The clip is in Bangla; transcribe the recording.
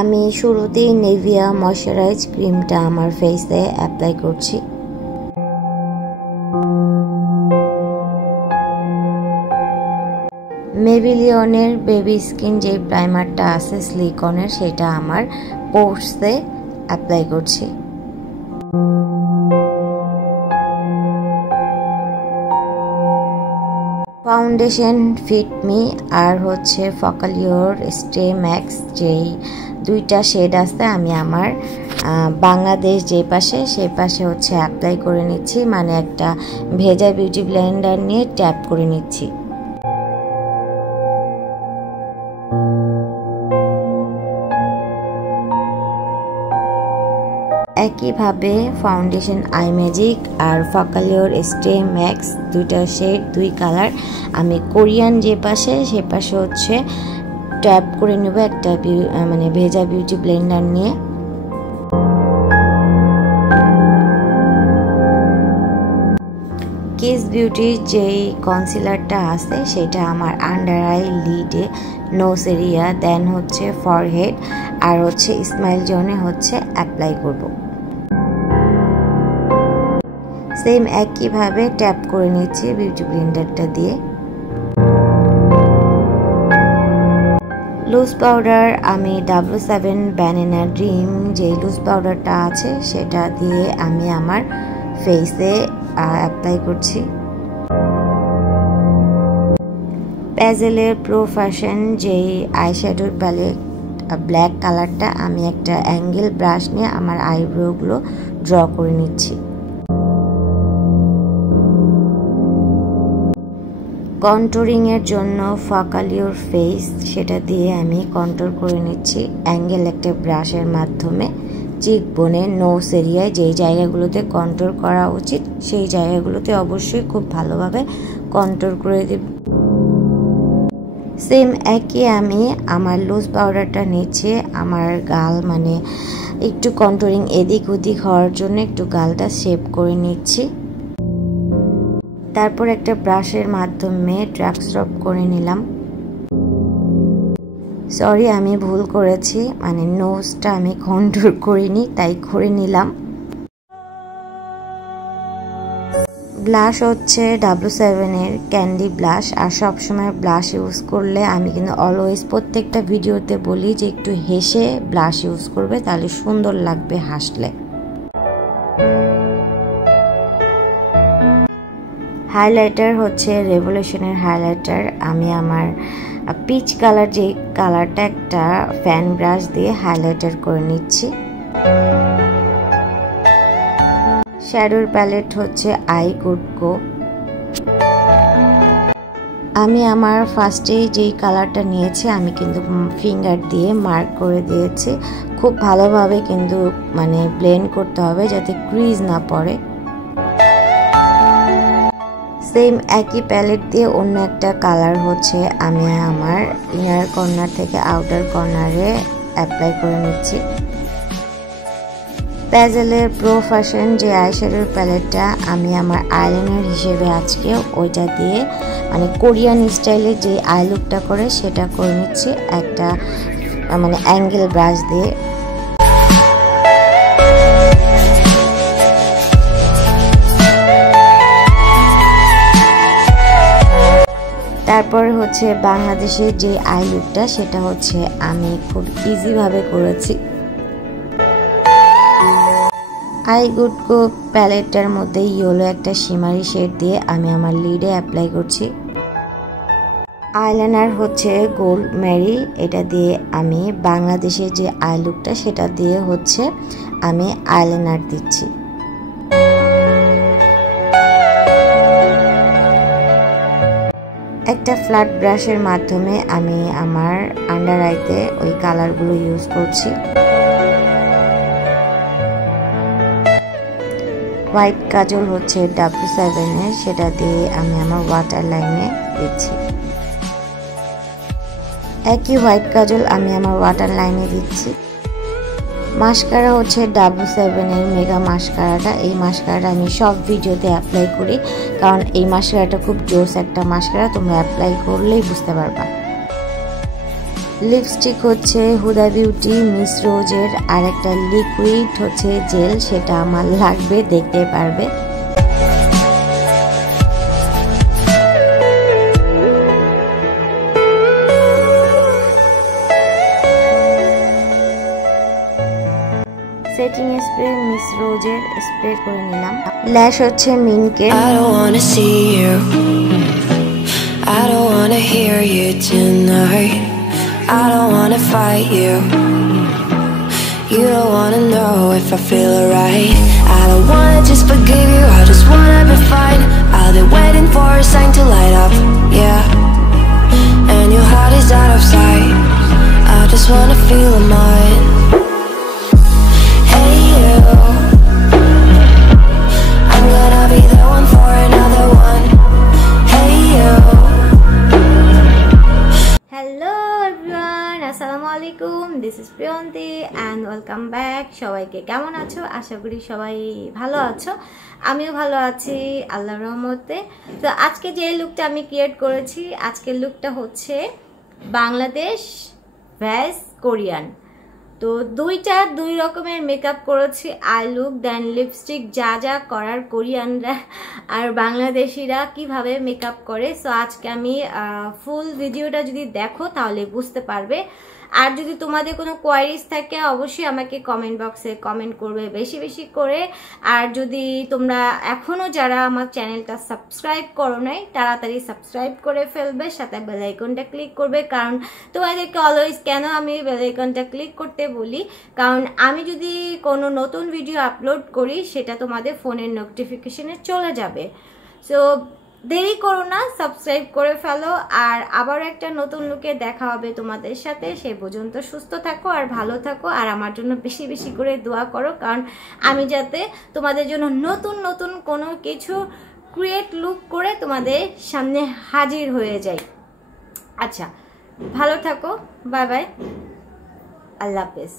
আমি শুরুতেই নেভিয়া ময়শ্চারাইজ ক্রিমটা আমার ফেসে অ্যাপ্লাই করছি। মেবিলিয়নের বেবি স্কিন যে প্রাইমারটা আছে সিলিকনের, সেটা আমার পোর্সে অ্যাপ্লাই করছি। ফাউন্ডেশন ফিট মি আর হচ্ছে ফকালিওর স্টে ম্যাক্স, যেই দুইটা শেড আছে আমি আমার বাংলাদেশ যে পাশে সেই পাশে হচ্ছে অ্যাপ্লাই করে নিচ্ছি, মানে একটা ভেজা বিউটি ব্লেন্ডার নিয়ে ট্যাপ করে নিচ্ছি। একইভাবে foundation I magic R ফকালিওর stay max দুইটা শেড দুই কালার আমি কোরিয়ান যে পাশে সে পাশে হচ্ছে ট্যাপ করে নেব একটা মানে ভেজা বিউটি ব্লেন্ডার নিয়ে। কিস বিউটির যেই কনসিলারটা আছে সেটা আমার আন্ডার আই, লিডে, নোজ এরিয়া, দেন হচ্ছে ফরহেড আর হচ্ছে স্মাইল জোনে হচ্ছে অ্যাপ্লাই করব। সেম একইভাবে ট্যাপ করে নিচ্ছি বিউটি ব্লেন্ডারটা দিয়ে। লুজ পাউডার আমি W7 ব্যানানা ড্রিম যে লুজ পাউডারটা আছে সেটা দিয়ে আমি আমার ফেসে অ্যাপ্লাই করছি। প্যাজেলের প্রো ফ্যাশন যেই আইশ্যাডোর প্যালেট ব্ল্যাক কালারটা আমি একটা অ্যাঙ্গেল ব্রাশ নিয়ে আমার আইব্রোগুলো ড্র করে নিচ্ছি। কন্টুরিং এর জন্য ফকালিওর ফেস সেটা দিয়ে আমি কন্ট্রোল করে নিচ্ছি অ্যাঙ্গেল একটা ব্রাশের মাধ্যমে। চিক বোনে, নোজ এরিয়ায় যেই জায়গাগুলোতে কন্ট্রোল করা উচিত সেই জায়গাগুলোতে অবশ্যই খুব ভালোভাবে কন্ট্রোল করে দেব। সেম একই আমি আমার লুজ পাউডারটা নিচ্ছে আমার গাল মানে একটু কন্ট্রোলিং এদিক ওদিক হওয়ার জন্য একটু গালটা শেপ করে নিচ্ছি। তারপর একটা ব্রাশের মাধ্যমে ড্রাগ স্ট্রপ করে নিলাম। সরি আমি ভুল করেছি, মানে নোজটা আমি কন্ট্রোল করিনি তাই করে নিলাম। ব্লাশ হচ্ছে W7 এর ক্যান্ডি ব্লাশ, আর সবসময় ব্লাশ ইউজ করলে আমি কিন্তু অলওয়েজ প্রত্যেকটা ভিডিওতে বলি যে একটু হেসে ব্লাশ ইউজ করবে, তাহলে সুন্দর লাগবে হাসলে। হাইলাইটার হচ্ছে রেভলিউশনের হাইলাইটার, আমি আমার পিচ কালার যে কালারটা একটা ফ্যান ব্রাশ দিয়ে হাইলাইটার করে নিচ্ছি। শ্যাডোর প্যালেট হচ্ছে আই গুড গো। আমি আমার ফার্স্টে যেই কালারটা নিয়েছি আমি কিন্তু ফিঙ্গার দিয়ে মার্ক করে দিয়েছি। খুব ভালোভাবে কিন্তু মানে ব্লেন্ড করতে হবে যাতে ক্রিজ না পড়ে। সেম একই প্যালেট দিয়ে অন্য একটা কালার হচ্ছে আমি আমার ইনার কর্নার থেকে আউটার কর্নারে অ্যাপ্লাই করে নিচ্ছি। প্যাজেলের প্রো ফ্যাশন যে আইশ্যাডোর প্যালেটটা আমি আমার আইলাইনার হিসেবে আজকে ওইটা দিয়ে মানে কোরিয়ান স্টাইলে যে আই লুকটা করে সেটা করে নিচ্ছি একটা মানে অ্যাঙ্গেল ব্রাশ দিয়ে। তারপর হচ্ছে বাংলাদেশের যে আই লুকটা সেটা হচ্ছে আমি খুব ইজিভাবে করেছি। আই গুড গো প্যালেটটার মধ্যে ইয়েলো একটা শিমারি শেড দিয়ে আমি আমার লিডে অ্যাপ্লাই করছি। আইলাইনার হচ্ছে গোল্ড মেরি, এটা দিয়ে আমি বাংলাদেশের যে আই লুকটা সেটা দিয়ে হচ্ছে আমি আইলাইনার দিচ্ছি। একটা ফ্ল্যাট ব্রাশের মাধ্যমে আমি আমার আন্ডার আইতে ওই কালারগুলো ইউজ করছি। হোয়াইট কাজল হচ্ছে W7 এর, সেটা দিয়ে আমি আমার ওয়াটার লাইনে দিচ্ছি। একই হোয়াইট কাজল আমি আমার ওয়াটার লাইনে দিচ্ছি। মাস্কারা হচ্ছে W7 এর মেগা মাস্কারাটা। এই মাস্কারাটা আমি সব ভিডিওতে অ্যাপ্লাই করি, কারণ এই মাস্কারাটা খুব জোস একটা মাস্কারা, তোমরা অ্যাপ্লাই করলেই বুঝতে পারবা। লিপস্টিক হচ্ছে হুদা বিউটি মিস রোজের, আর একটা লিকুইড হচ্ছে জেল, সেটা আমার লাগবে, দেখতে পারবে। সেটিং স্প্রে মিস রোজের স্প্রে করে নিলাম। ল্যাশ হচ্ছে মিনকে। I don't wanna hear you tonight. I don't wanna fight you. You don't wanna know if I feel alright. I don't wanna just forgive you, I just wanna be fine. I'll be waiting for a sign to light up, yeah. And your heart is out of sight. I just wanna feel mine. Hey you, I'm gonna be the one for another one. Hey you. Hello everyone, assalamu alaikum, this is Priyanti and welcome back. সবাইকে কেমন আছো? আশা করি সবাই ভালো আছো, আমিও ভালো আছি আল্লাহর রহমতে। তো আজকে যে লুকটা আমি ক্রিয়েট করেছি, আজকের লুকটা হচ্ছে বাংলাদেশ ভ্যাস কোরিয়ান। তো দুই রকমের মেকআপ করেছি, আই লুক দেন লিপস্টিক, যা যা করার কোরিয়ানরা আর বাংলাদেশিরা কিভাবে মেকআপ করে। সো আজকে আমি ফুল ভিডিওটা যদি দেখো তাহলে বুঝতে পারবে। আর যদি তোমাদের কোনো কোয়ারিজ থাকে অবশ্যই আমাকে কমেন্ট বক্সে কমেন্ট করবে বেশি বেশি করে। আর যদি তোমরা এখনও যারা আমার চ্যানেলটা সাবস্ক্রাইব করো নাই তাড়াতাড়ি সাবস্ক্রাইব করে ফেলবে, সাথে বেল আইকনটা ক্লিক করবে। কারণ তোমাদেরকে অলওয়েজ কেন আমি বেল আইকনটা ক্লিক করতে বলি, কারণ আমি যদি কোনো নতুন ভিডিও আপলোড করি সেটা তোমাদের ফোনের নোটিফিকেশনে চলে যাবে। সো দেরি করো না, সাবস্ক্রাইব করে ফেলো। আর আবার একটা নতুন লুকে দেখা হবে তোমাদের সাথে। সেই পর্যন্ত সুস্থ থাকো আর ভালো থাকো, আর আমার জন্য বেশি বেশি করে দোয়া করো, কারণ আমি যাতে তোমাদের জন্য নতুন নতুন কোনো কিছু ক্রিয়েট লুক করে তোমাদের সামনে হাজির হয়ে যাই। আচ্ছা, ভালো থাকো, বাই বাই, আল্লাহ হাফেজ।